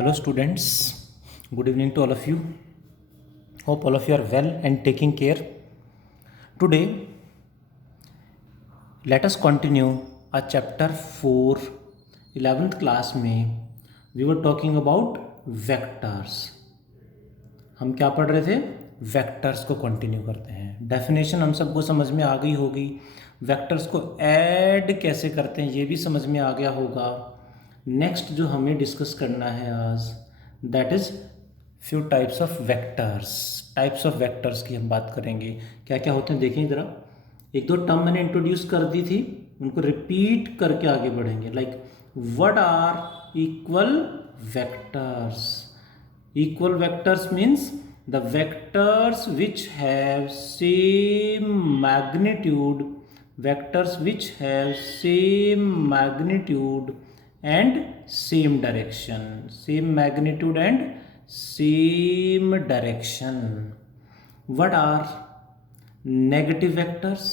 Hello, students. Good evening to all of you. Hope all of you are well and taking care. Today, let us continue our chapter 4, 11th class में we were talking about vectors. हम क्या पढ़ रहे थे? Vectors को continue करते हैं. Definition हम सबको समझ में आ गई होगी. वेक्टर्स को ऐड कैसे करते हैं ये भी समझ में आ गया होगा. नेक्स्ट जो हमें डिस्कस करना है आज, that is few types of vectors. Types of vectors की हम बात करेंगे. क्या क्या होते हैं देखें ज़रा. एक दो टर्म मैंने इंट्रोड्यूस कर दी थी, उनको रिपीट करके आगे बढ़ेंगे. Like what are equal vectors. Equal vectors means the vectors which have same magnitude, vectors which have same magnitude and same direction, same magnitude and same direction. What are negative vectors?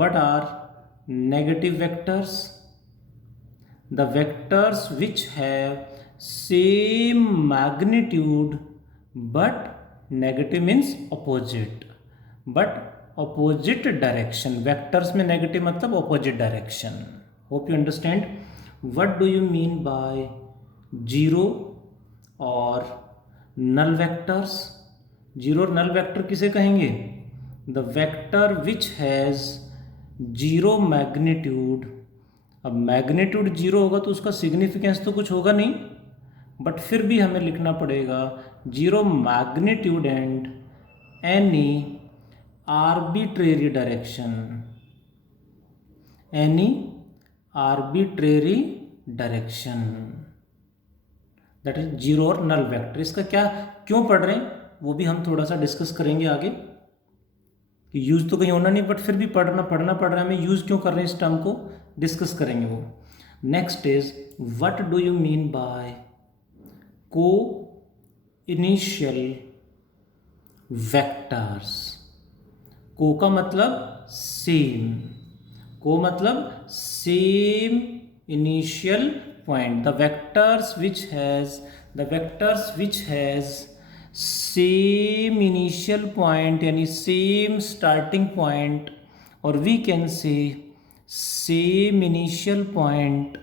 What are negative vectors? The vectors which have same magnitude but negative means opposite, but opposite direction. Vectors में negative मतलब opposite direction. Hope you understand. What do you mean by zero और null vectors? Zero और null vector किसे कहेंगे? The vector which has zero magnitude. अब magnitude zero होगा तो उसका सिग्निफिकेंस तो कुछ होगा नहीं, बट फिर भी हमें लिखना पड़ेगा zero magnitude and any arbitrary direction. Any arbitrary direction, that is zero और नल वेक्टर. इसका क्या क्यों पढ़ रहे हैं वो भी हम थोड़ा सा डिस्कस करेंगे आगे. यूज़ तो कहीं होना नहीं, बट फिर भी पढ़ना पड़ रहा है. हमें यूज़ क्यों कर रहे हैं इस टर्म को डिस्कस करेंगे वो. Next is what do you mean by coinitial vectors. Co का मतलब सेम, को मतलब same initial point. The vectors which has same initial point यानी सेम स्टार्टिंग पॉइंट, और we can say same initial point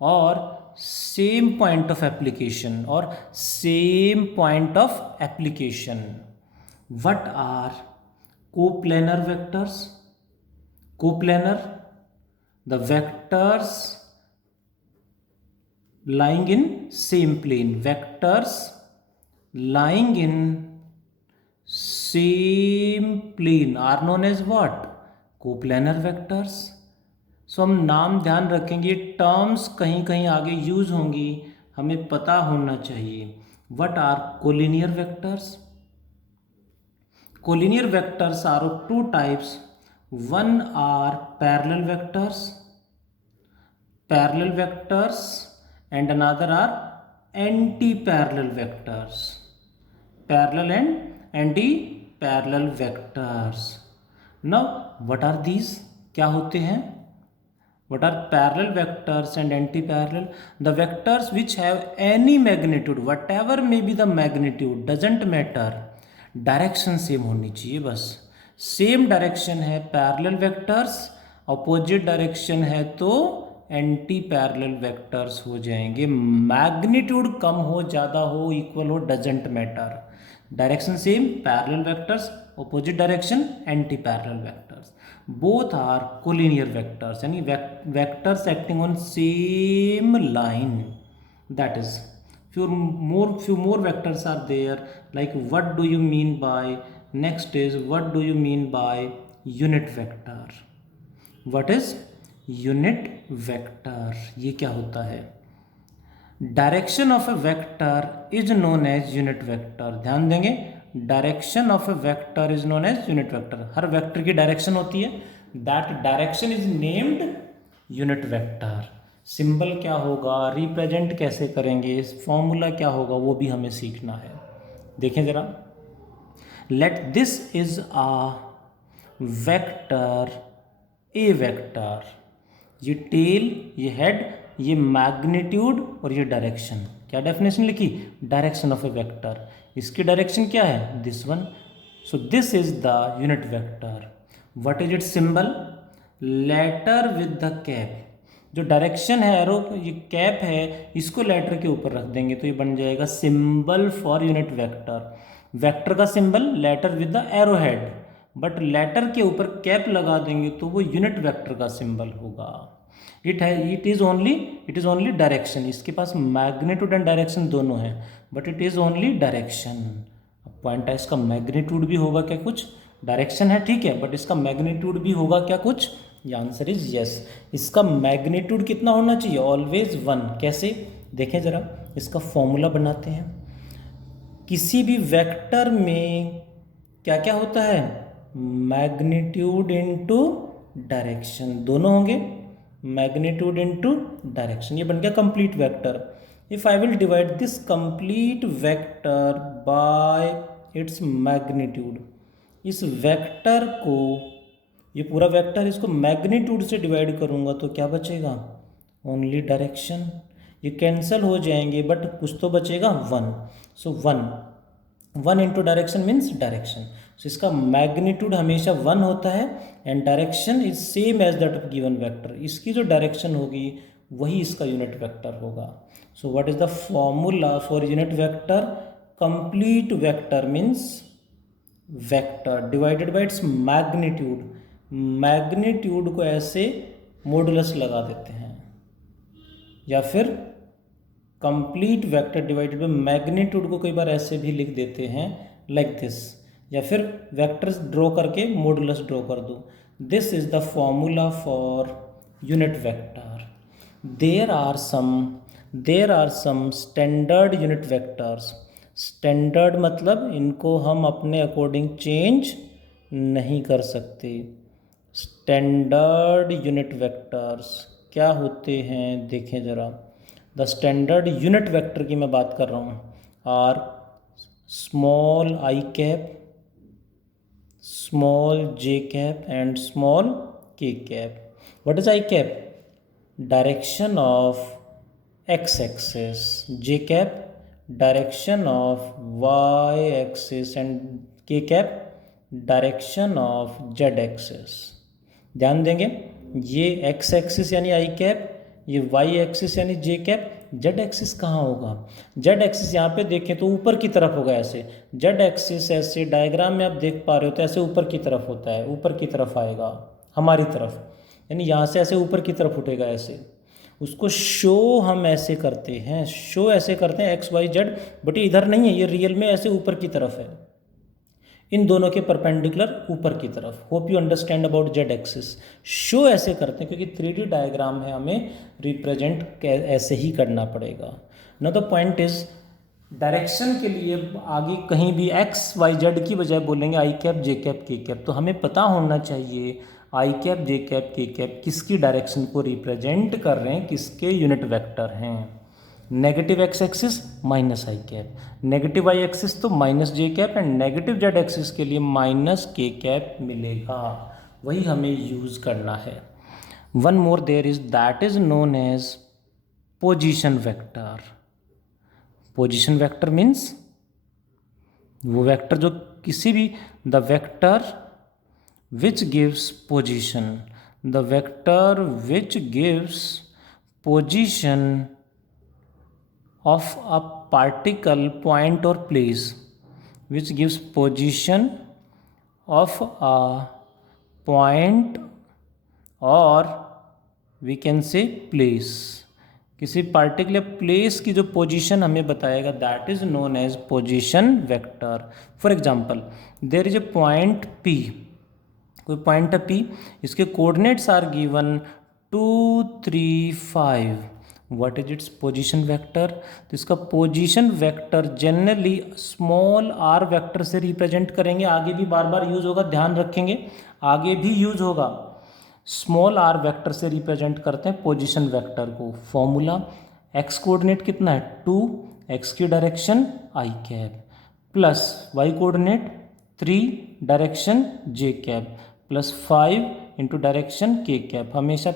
और same point of application और same point of application. What are coplanar vectors. Coplanar, the vectors lying in same plane. Vectors lying in same plane are known as what? Coplanar vectors. सो हम नाम ध्यान रखेंगे, terms कहीं कहीं आगे use होंगी, हमें पता होना चाहिए. What are collinear vectors. Collinear vectors are of two types. One are parallel vectors and another are anti-parallel vectors. Parallel and anti-parallel vectors. Now what are these? क्या होते हैं? What are parallel vectors and anti-parallel? The vectors which have any magnitude, whatever may be the magnitude, doesn't matter. Direction same होनी चाहिए बस. Same direction है parallel vectors, opposite direction है तो anti parallel vectors हो जाएंगे. मैग्नीट्यूड कम हो ज़्यादा हो इक्वल हो doesn't matter. Direction same parallel vectors, opposite direction anti parallel vectors. Both are collinear vectors यानी vectors acting on same line. That is few more vectors are there. Like what do you mean by, next is what do you mean by unit vector. What is unit vector? ये क्या होता है? Direction of a vector is known as unit vector. ध्यान देंगे, direction of a vector is known as unit vector. हर vector की direction होती है, that direction is named unit vector. Symbol क्या होगा, रिप्रेजेंट कैसे करेंगे, फॉर्मूला क्या होगा, वो भी हमें सीखना है. देखें ज़रा. Let this is a vector, A vector. ये टेल, ये हेड, ये मैग्नीट्यूड और ये डायरेक्शन। क्या डेफिनेशन लिखी? Direction of a vector. इसकी डायरेक्शन क्या है? This one. So this is the unit vector. What is its symbol? Letter with the cap. जो डायरेक्शन है एरो, ये कैप है, इसको लेटर के ऊपर रख देंगे तो ये बन जाएगा symbol for unit vector. Vector का symbol letter with the arrow head, but letter के ऊपर कैप लगा देंगे तो वो यूनिट वेक्टर का सिंबल होगा। It is only direction. इसके पास मैग्नीट्यूड एंड डायरेक्शन दोनों है, but it is only direction. Point है, इसका मैग्नीट्यूड भी होगा क्या कुछ? डायरेक्शन है ठीक है, बट इसका मैग्नीट्यूड भी होगा क्या कुछ? Answer is yes. इसका मैग्नीट्यूड कितना होना चाहिए? ऑलवेज 1। कैसे? देखें जरा, इसका फॉर्मूला बनाते हैं। किसी भी वेक्टर में क्या क्या होता है? मैग्नीट्यूड इनटू डायरेक्शन, दोनों होंगे। मैग्नीट्यूड इनटू डायरेक्शन, ये बन गया complete vector. If I will divide this complete vector by its magnitude, इस वेक्टर को, ये पूरा वेक्टर, इसको मैग्नीट्यूड से डिवाइड करूंगा तो क्या बचेगा? Only direction. ये कैंसिल हो जाएंगे बट कुछ तो बचेगा 1। So 1 into direction means direction. So इसका मैग्नीट्यूड हमेशा 1 होता है and direction is same as that of given vector. इसकी जो डायरेक्शन होगी वही इसका यूनिट वेक्टर होगा। So what is the formula for unit vector? Complete vector means vector divided by its magnitude. Magnitude को ऐसे मॉडुलस लगा देते हैं, या फिर complete vector divided by magnitude को कई बार ऐसे भी लिख देते हैं लाइक दिस, या फिर वेक्टर्स ड्रॉ करके मॉडुलस ड्रॉ कर दो। This is the formula for unit vector. There are some standard unit vectors. Standard मतलब इनको हम अपने अकॉर्डिंग चेंज नहीं कर सकते। स्टैंडर्ड यूनिट वेक्टर्स क्या होते हैं? देखें ज़रा। द स्टैंडर्ड यूनिट वेक्टर की मैं बात कर रहा हूँ। Are small I cap, small J cap and small K cap. What is I cap? Direction of X axis, J cap direction of Y axis and K cap direction of Z axis. ध्यान देंगे, ये X axis यानी I cap, ये Y axis यानी J cap. Z axis कहाँ होगा? Z axis यहाँ पे देखें तो ऊपर की तरफ होगा ऐसे। जेड एक्सिस ऐसे डायग्राम में आप देख पा रहे हो तो ऐसे ऊपर की तरफ होता है, ऊपर की तरफ आएगा हमारी तरफ, यानी यहाँ से ऐसे ऊपर की तरफ उठेगा ऐसे। उसको शो हम ऐसे करते हैं, शो ऐसे करते हैं एक्स वाई जेड, बट ये इधर नहीं है, ये रियल में ऐसे ऊपर की तरफ है, इन दोनों के परपेंडिकुलर ऊपर की तरफ। Hope you understand about Z axis. Show ऐसे करते हैं क्योंकि 3D डायग्राम है, हमें रिप्रेजेंट ऐसे ही करना पड़ेगा। Know the point is, direction के लिए आगे कहीं भी एक्स वाई जेड की बजाय बोलेंगे आई cap J cap K cap, तो हमें पता होना चाहिए आई cap J cap K cap किसकी डायरेक्शन को रिप्रेजेंट कर रहे हैं, किसके यूनिट वेक्टर हैं। नेगेटिव एक्स एक्सिस माइनस आई कैप, नेगेटिव वाई एक्सिस तो minus J cap, and negative Z axis के लिए माइनस के कैप मिलेगा। वही हमें यूज करना है। One more there is, that is known as position vector. Position vector means वो वेक्टर जो किसी भी, the vector which gives position, the vector which gives position of a particle point or place, which gives position of a point or we can say place, किसी particular place की जो position हमें बताएगा, that is known as position vector. For example, there is a point P, कोई point है P, इसके coordinates are given 2 3 5। What is its position vector? तो इसका position vector generally small r vector से रिप्रेजेंट करेंगे। आगे भी बार बार यूज होगा, ध्यान रखेंगे, आगे भी यूज होगा। स्मॉल r वेक्टर से रिप्रेजेंट करते हैं पोजीशन वेक्टर को। फॉर्मूला, x कोऑर्डिनेट कितना है 2, x की direction i cap, plus y coordinate 3, direction j cap, plus 5 into direction k cap. हमेशा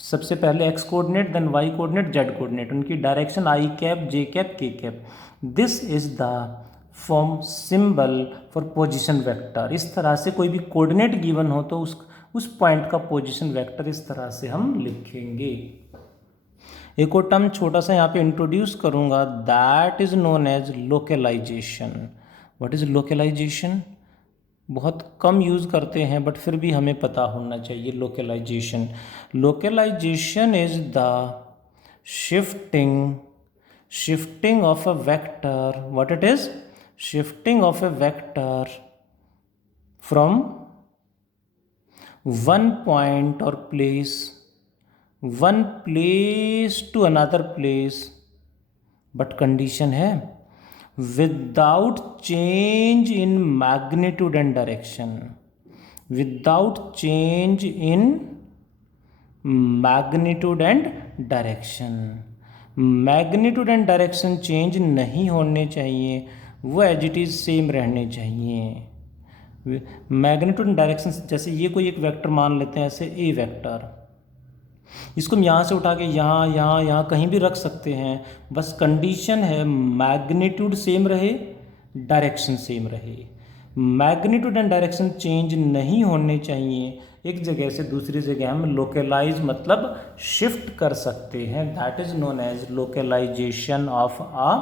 सबसे पहले X coordinate, then Y coordinate, Z coordinate, उनकी direction I cap, J cap, K cap. This is the form symbol for position vector. इस तरह से कोई भी coordinate given हो तो उस पॉइंट का पोजीशन वेक्टर इस तरह से हम लिखेंगे। एक और टर्म छोटा सा यहाँ पे इंट्रोड्यूस करूँगा, that is known as localisation. What is localisation? बहुत कम यूज़ करते हैं बट फिर भी हमें पता होना चाहिए localisation. Localisation is the shifting of a vector. What it is? Shifting of a vector from one point और one place to another place, but condition है without change in magnitude and direction. Without change in magnitude and direction. Magnitude and direction change नहीं होने चाहिए, वो as it is same रहने चाहिए। Magnitude and direction, जैसे ये कोई एक वेक्टर मान लेते हैं, ऐसे ए वेक्टर, इसको हम यहाँ से उठा के यहाँ कहीं भी रख सकते हैं। बस कंडीशन है मैग्नीट्यूड सेम रहे, डायरेक्शन सेम रहे। मैग्नीट्यूड एंड डायरेक्शन चेंज नहीं होने चाहिए। एक जगह से दूसरी जगह हम लोकेलाइज मतलब शिफ्ट कर सकते हैं। That is known as localisation of a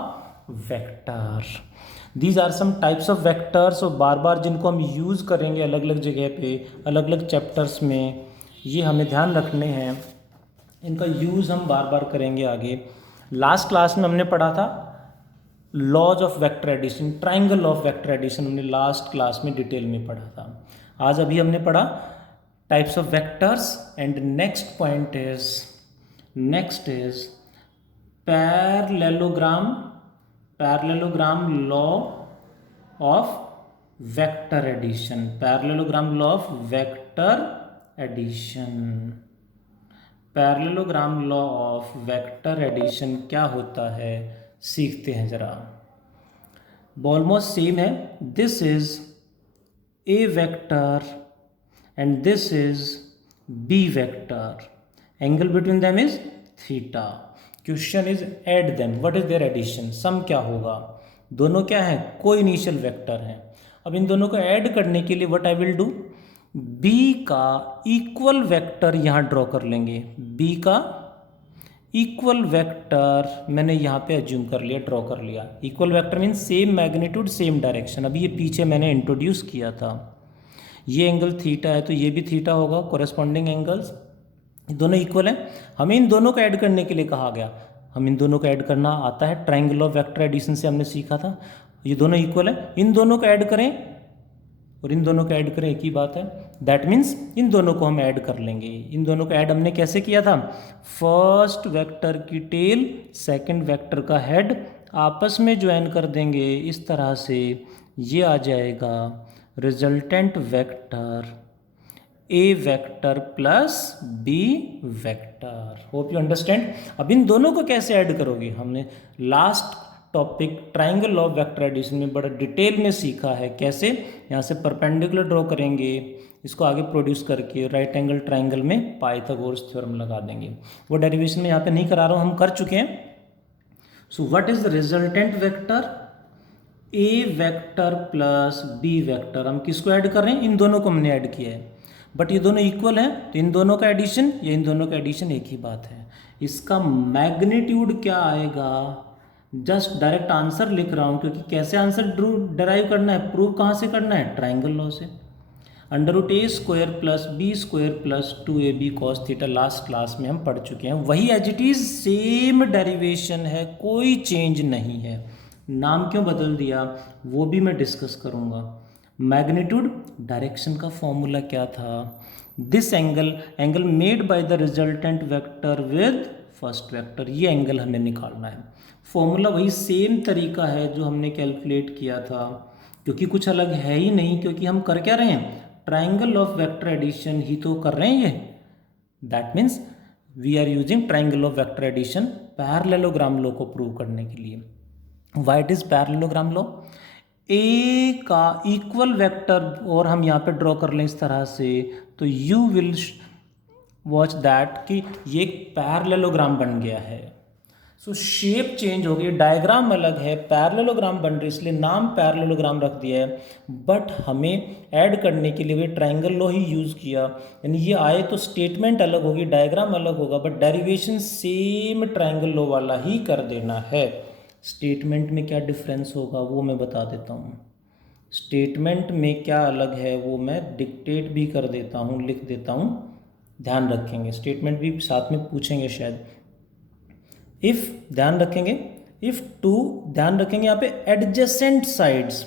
vector. These are some types of vectors, और बार बार जिनको हम यूज़ करेंगे अलग अलग जगह पे, अलग अलग चैप्टर्स में, ये हमें ध्यान रखने हैं। इनका यूज़ हम बार बार करेंगे आगे। लास्ट क्लास में हमने पढ़ा था laws of vector addition, triangle of vector addition, हमने लास्ट क्लास में डिटेल में पढ़ा था। आज अभी हमने पढ़ा types of vectors. And next point is parallelogram law of vector addition. Parallelogram law of vector addition. Parallelogram law of vector addition क्या होता है सीखते हैं जरा। ऑलमोस्ट सेम है। This is A vector and this is B vector. Angle between them is theta. Question is add them, what is their addition? Sum क्या होगा? दोनों क्या है? को इनिशियल वेक्टर हैं। अब इन दोनों को ऐड करने के लिए what I will do, B का इक्वल वेक्टर यहाँ ड्रॉ कर लेंगे। बी का इक्वल वेक्टर मैंने यहाँ पे अज्यूम कर लिया, ड्रॉ कर लिया। Equal vector means same magnitude same direction. अभी ये पीछे मैंने इंट्रोड्यूस किया था। ये एंगल थीटा है तो ये भी थीटा होगा, कोरेस्पॉन्डिंग एंगल्स दोनों इक्वल हैं। हमें इन दोनों को ऐड करने के लिए कहा गया। हम इन दोनों को ऐड करना आता है, ट्राइंगल ऑफ वेक्टर एडिशन से हमने सीखा था। ये दोनों इक्वल हैं, इन दोनों को ऐड करें और इन दोनों को ऐड करें, एक ही बात है। दैट मीन्स इन दोनों को हम ऐड कर लेंगे। इन दोनों को ऐड हमने कैसे किया था? फर्स्ट वेक्टर की टेल सेकंड वेक्टर का हेड आपस में ज्वाइन कर देंगे। इस तरह से ये आ जाएगा resultant vector A vector plus B vector. Hope you understand. अब इन दोनों को कैसे ऐड करोगे? हमने last topic triangle of vector addition में बड़ा डिटेल में सीखा है कैसे। यहाँ से परपेंडिकुलर ड्रॉ करेंगे, इसको आगे प्रोड्यूस करके राइट एंगल ट्राइंगल में पाइथागोरस थ्योरम लगा देंगे। वो डेरिवेशन में यहाँ पे नहीं करा रहा हूँ, हम कर चुके हैं। So what is the resultant vector? A vector plus B vector. हम किसको ऐड कर रहे हैं? इन दोनों को हमने ऐड किया है, बट ये दोनों इक्वल हैं तो इन दोनों का एडिशन या इन दोनों का एडिशन एक ही बात है। इसका मैग्नीट्यूड क्या आएगा? जस्ट डायरेक्ट आंसर लिख रहा हूँ, क्योंकि कैसे आंसर डिराइव करना है, प्रूव कहाँ से करना है? ट्राइंगल लॉ से। √a² plus b² plus 2ab cos theta last class में हम पढ़ चुके हैं। वही as it is same derivation है, कोई चेंज नहीं है। नाम क्यों बदल दिया वो भी मैं डिस्कस करूँगा। मैग्नीट्यूड डायरेक्शन का फॉर्मूला क्या था? This angle made by the resultant vector with first vector, ये एंगल हमें निकालना है। फॉर्मूला वही सेम तरीका है जो हमने कैलकुलेट किया था, क्योंकि कुछ अलग है ही नहीं। क्योंकि हम कर क्या रहे हैं? ट्राइंगल ऑफ वेक्टर एडिशन ही तो कर रहे हैं ये। That means we are using triangle of vector addition parallelogram law को प्रूव करने के लिए। Why it is parallelogram law? A का इक्वल वेक्टर और हम यहाँ पे ड्रॉ कर लें इस तरह से, तो यू विल वॉच दैट कि ये एक पैरेललोग्राम बन गया है। सो शेप चेंज हो गई, डायग्राम अलग है, पैरेललोग्राम बन रही, इसलिए नाम पैरेललोग्राम रख दिया है। बट हमें ऐड करने के लिए भी ट्रायंगल लॉ ही यूज़ किया, यानी ये आए तो स्टेटमेंट अलग होगी, डायग्राम अलग होगा, but derivation same triangle law वाला ही कर देना है। स्टेटमेंट में क्या डिफरेंस होगा वो मैं बता देता हूँ। स्टेटमेंट में क्या अलग है वो मैं डिक्टेट भी कर देता हूँ, लिख देता हूँ, ध्यान रखेंगे। स्टेटमेंट भी साथ में पूछेंगे शायद। इफ़ ध्यान रखेंगे, इफ़ टू ध्यान रखेंगे यहाँ पे एडजेसेंट साइड्स।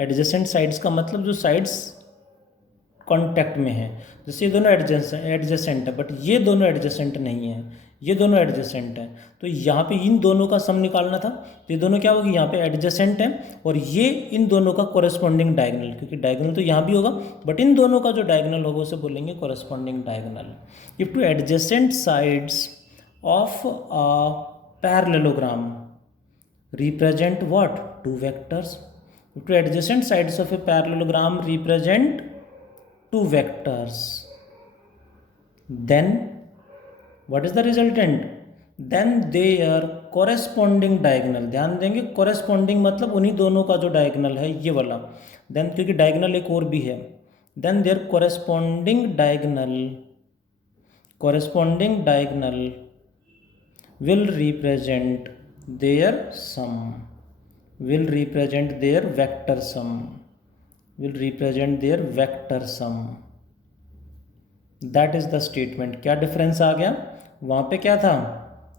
एडजेसेंट साइड्स का मतलब जो साइड्स कॉन्टैक्ट में है, जैसे ये दोनों एडजेसेंट है, बट ये दोनों एडजेसेंट नहीं है, ये दोनों एडजेसेंट है। तो यहाँ पे इन दोनों का सम निकालना था, तो ये दोनों क्या होगी, यहाँ पे एडजेसेंट है और ये इन दोनों का कोरेस्पॉन्डिंग डायगोनल, क्योंकि डायगोनल तो यहाँ भी होगा, बट इन दोनों का जो डायगोनल होगा उसे बोलेंगे corresponding diagonal. If two adjacent sides of a parallelogram represent what? Two vectors. If two adjacent sides of a parallelogram represent two vectors, then what is the resultant? Then their corresponding diagonal, ध्यान देंगे corresponding मतलब उन्हीं दोनों का जो diagonal है ये वाला, then क्योंकि diagonal एक और भी है, then their corresponding diagonal will represent their sum, will represent their vector sum, will represent their vector sum. That is the statement. क्या डिफरेंस आ गया, वहाँ पे क्या था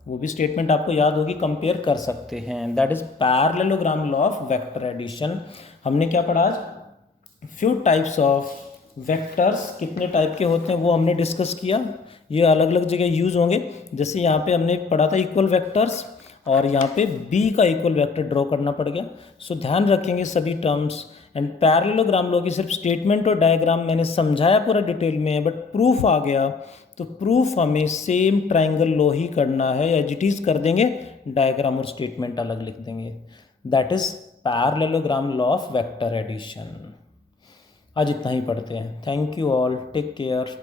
वो भी स्टेटमेंट आपको याद होगी, कंपेयर कर सकते हैं। That is parallelogram law of vector addition. हमने क्या पढ़ा आज, फ्यू टाइप्स ऑफ वेक्टर्स, कितने टाइप के होते हैं वो हमने डिस्कस किया, ये अलग अलग जगह यूज़ होंगे। जैसे यहाँ पे हमने पढ़ा था इक्वल वेक्टर्स, और यहाँ पे b का इक्वल वेक्टर ड्रॉ करना पड़ गया। सो ध्यान रखेंगे सभी टर्म्स। एंड पैरेललोग्राम लॉ की सिर्फ स्टेटमेंट और डायग्राम मैंने समझाया पूरा डिटेल में, बट प्रूफ आ गया तो प्रूफ हमें सेम ट्रायंगल लॉ ही करना है, एज इट इज़ कर देंगे, डायग्राम और स्टेटमेंट अलग लिख देंगे। That is parallelogram law of vector addition. आज इतना ही पढ़ते हैं। Thank you all, take care.